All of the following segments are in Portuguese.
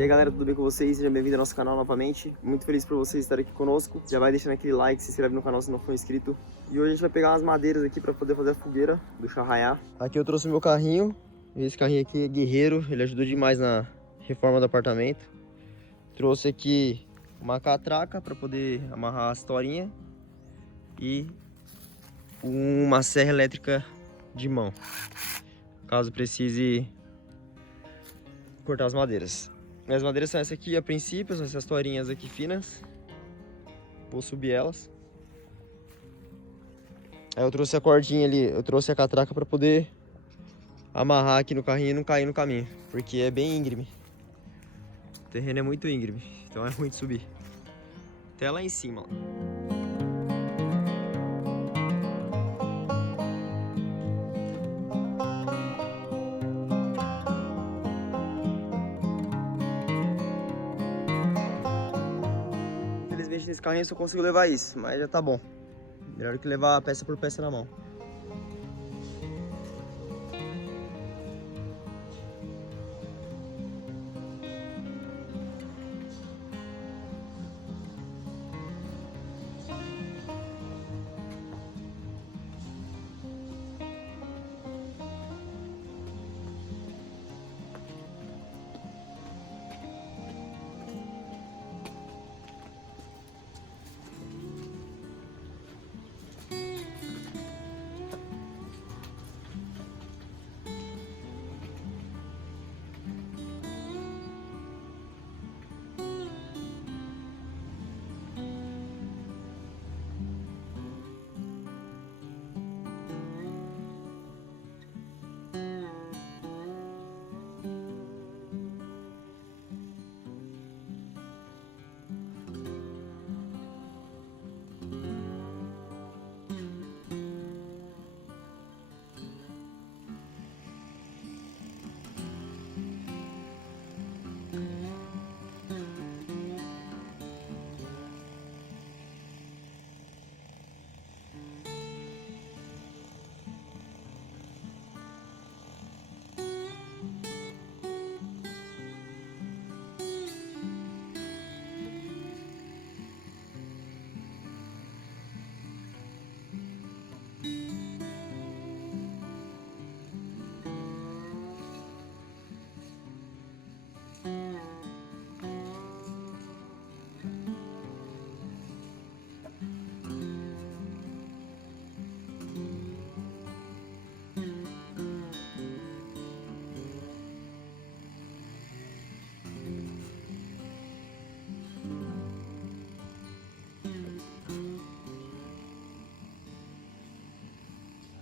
E aí galera, tudo bem com vocês? Seja bem-vindo ao nosso canal novamente. Muito feliz por vocês estarem aqui conosco. Já vai deixando aquele like, se inscreve no canal se não for inscrito. E hoje a gente vai pegar umas madeiras aqui para poder fazer a fogueira do charraiá. Aqui eu trouxe o meu carrinho. Esse carrinho aqui é guerreiro, ele ajudou demais na reforma do apartamento. Trouxe aqui uma catraca para poder amarrar as torinhas. E uma serra elétrica de mão, caso precise cortar as madeiras. Minhas madeiras são essas aqui a princípio, são essas torinhas aqui finas. Vou subir elas. Aí eu trouxe a cordinha ali, eu trouxe a catraca para poder amarrar aqui no carrinho e não cair no caminho, porque é bem íngreme. O terreno é muito íngreme, então é ruim de subir. Até lá em cima. Infelizmente nesse carrinho eu só consigo levar isso, mas já tá bom. Melhor que levar peça por peça na mão.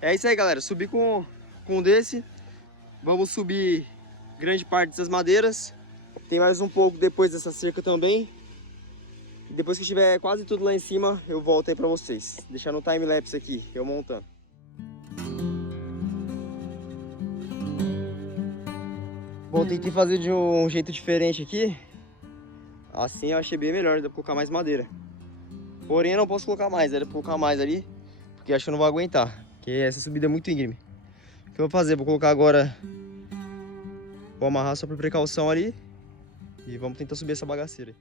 É isso aí, galera. Subi com um desse. Vamos subir grande parte dessas madeiras. Tem mais um pouco depois dessa cerca também. E depois que estiver quase tudo lá em cima, eu volto aí pra vocês. Deixar no time-lapse aqui, eu montando. Bom, tentei fazer de um jeito diferente aqui. Assim eu achei bem melhor, dá pra colocar mais madeira. Porém eu não posso colocar mais, era pra colocar mais ali, porque acho que eu não vou aguentar. Porque essa subida é muito íngreme. O que eu vou fazer? Vou colocar agora... Vou amarrar só por precaução ali. E vamos tentar subir essa bagaceira aí.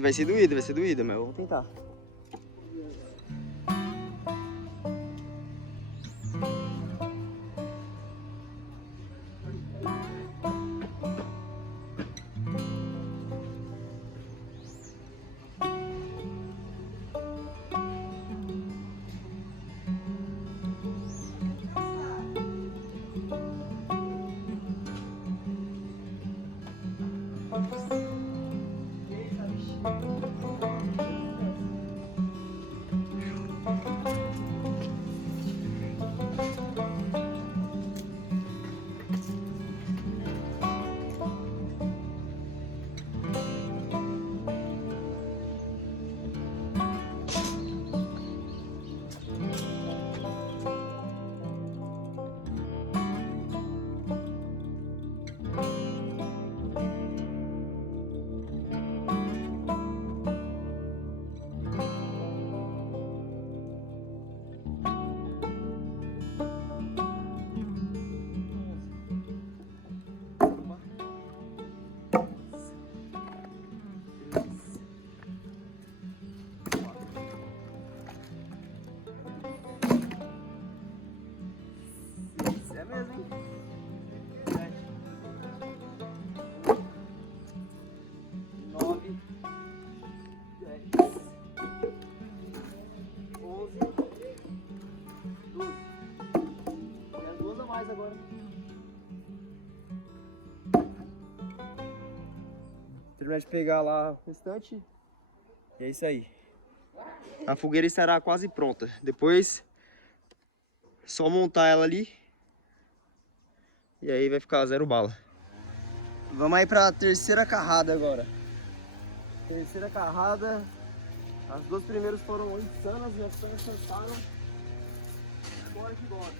Vai ser doído, mas eu vou tentar. terminar de pegar lá o restante. E é isso aí. A fogueira estará quase pronta. Depois, só montar ela ali. E aí vai ficar zero bala. Vamos aí pra terceira carrada agora. Terceira carrada. As duas primeiras foram insanas, já cansaram. Bora que bora.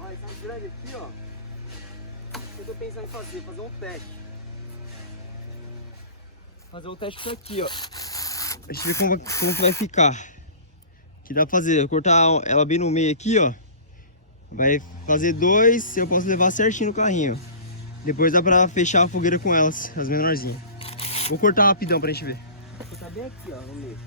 Olha, essa grande aqui, ó. O que eu tô pensando em fazer? Fazer um teste. Fazer um teste com aqui, ó. A gente vê como que vai ficar. Que dá pra fazer, eu cortar ela bem no meio aqui, ó. Vai fazer 2, eu posso levar certinho no carrinho. Depois dá pra fechar a fogueira com elas, as menorzinhas. Vou cortar rapidão pra gente ver. Vou cortar bem aqui, ó, no meio.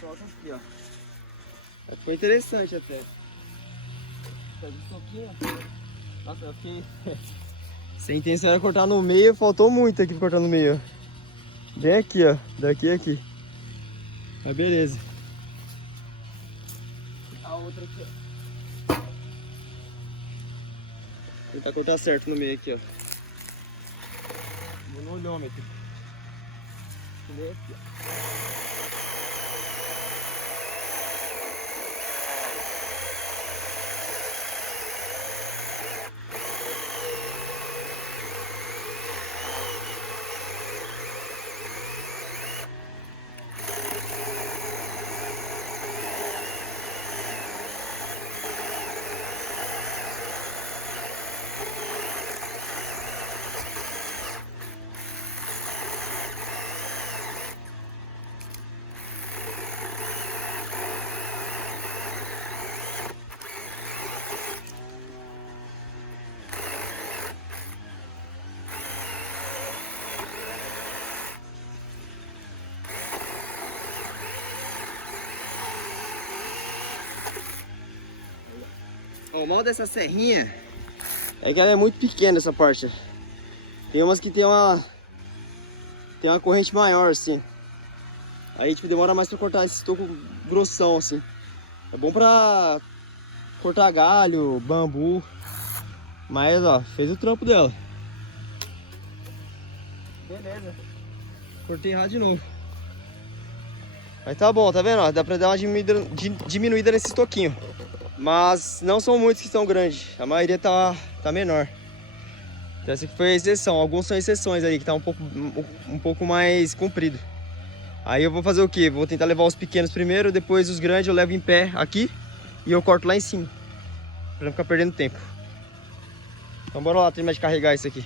Coloca aqui, ó. Ficou interessante até. Nossa, eu fiquei... Se a intenção era cortar no meio, faltou muito aqui pra cortar no meio. Bem aqui, ó. Daqui a aqui. Mas beleza. A outra aqui, ó. Vou tentar cortar certo no meio aqui, ó. Vou no olhômetro. Aqui, ó. O mal dessa serrinha é que ela é muito pequena, essa parte. Tem umas que tem uma corrente maior, assim. Aí tipo, demora mais pra cortar esse toco grossão, assim. É bom pra cortar galho, bambu. Mas ó, fez o trampo dela. Beleza. Cortei errado de novo. Mas tá bom, tá vendo? Ó, dá pra dar uma diminuída nesse toquinho. Mas não são muitos que são grandes, a maioria tá menor. Então essa aqui foi a exceção, alguns são exceções ali, que tá um pouco mais comprido. Aí eu vou fazer o que? Vou tentar levar os pequenos primeiro, depois os grandes eu levo em pé aqui e eu corto lá em cima, pra não ficar perdendo tempo. Então bora lá terminar de carregar isso aqui.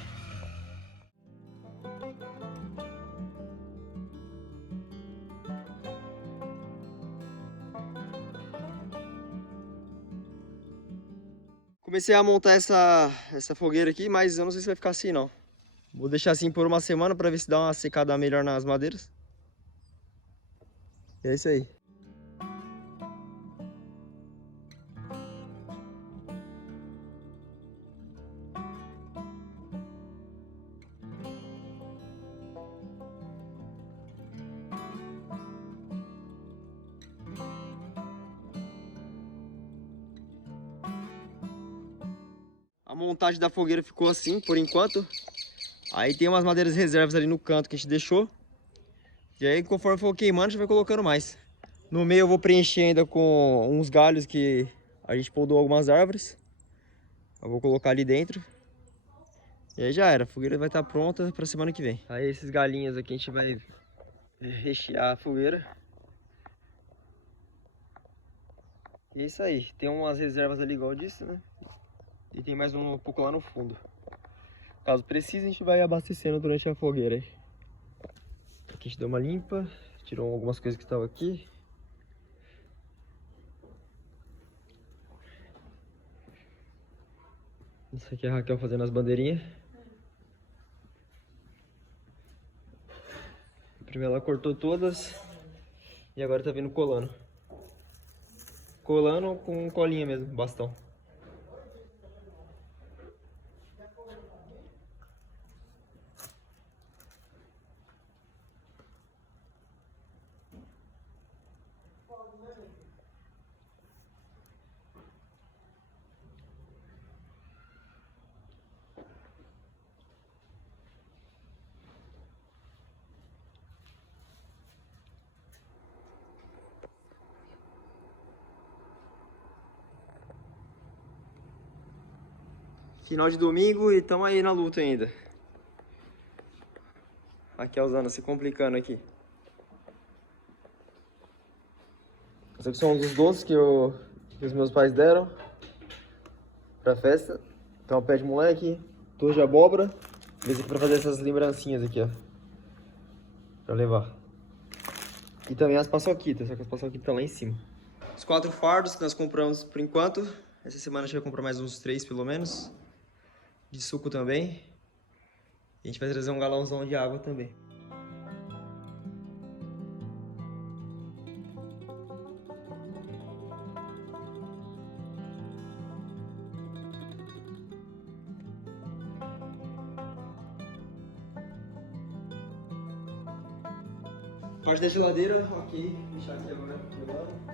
Comecei a montar essa fogueira aqui, mas eu não sei se vai ficar assim não. Vou deixar assim por uma semana para ver se dá uma secada melhor nas madeiras. E é isso aí. A montagem da fogueira ficou assim, por enquanto. Aí tem umas madeiras reservas ali no canto que a gente deixou. E aí, conforme for queimando, a gente vai colocando mais. No meio eu vou preencher ainda com uns galhos que a gente podou algumas árvores. Eu vou colocar ali dentro. E aí já era, a fogueira vai estar pronta para semana que vem. Aí esses galinhos aqui a gente vai rechear a fogueira. E é isso aí. Tem umas reservas ali igual eu disse, né? E tem mais um pouco lá no fundo. Caso precise, a gente vai abastecendo durante a fogueira aí. Aqui a gente deu uma limpa, tirou algumas coisas que estavam aqui. Isso aqui é a Raquel fazendo as bandeirinhas. Primeiro ela cortou todas e agora tá vindo colando. Colando com colinha mesmo, bastão. Final de domingo e estamos aí na luta ainda. Raquelzana se complicando aqui. Esses aqui são os doces que os meus pais deram pra festa. Então o pé de moleque, torre de abóbora. Esse aqui pra fazer essas lembrancinhas aqui, ó. Pra levar. E também as paçoquitas, só que as paçoquitas estão lá em cima. Os 4 fardos que nós compramos por enquanto. Essa semana a gente vai comprar mais uns 3 pelo menos. De suco também. E a gente vai trazer um galãozão de água também. Parte da geladeira, ok. Deixar aqui agora gelando.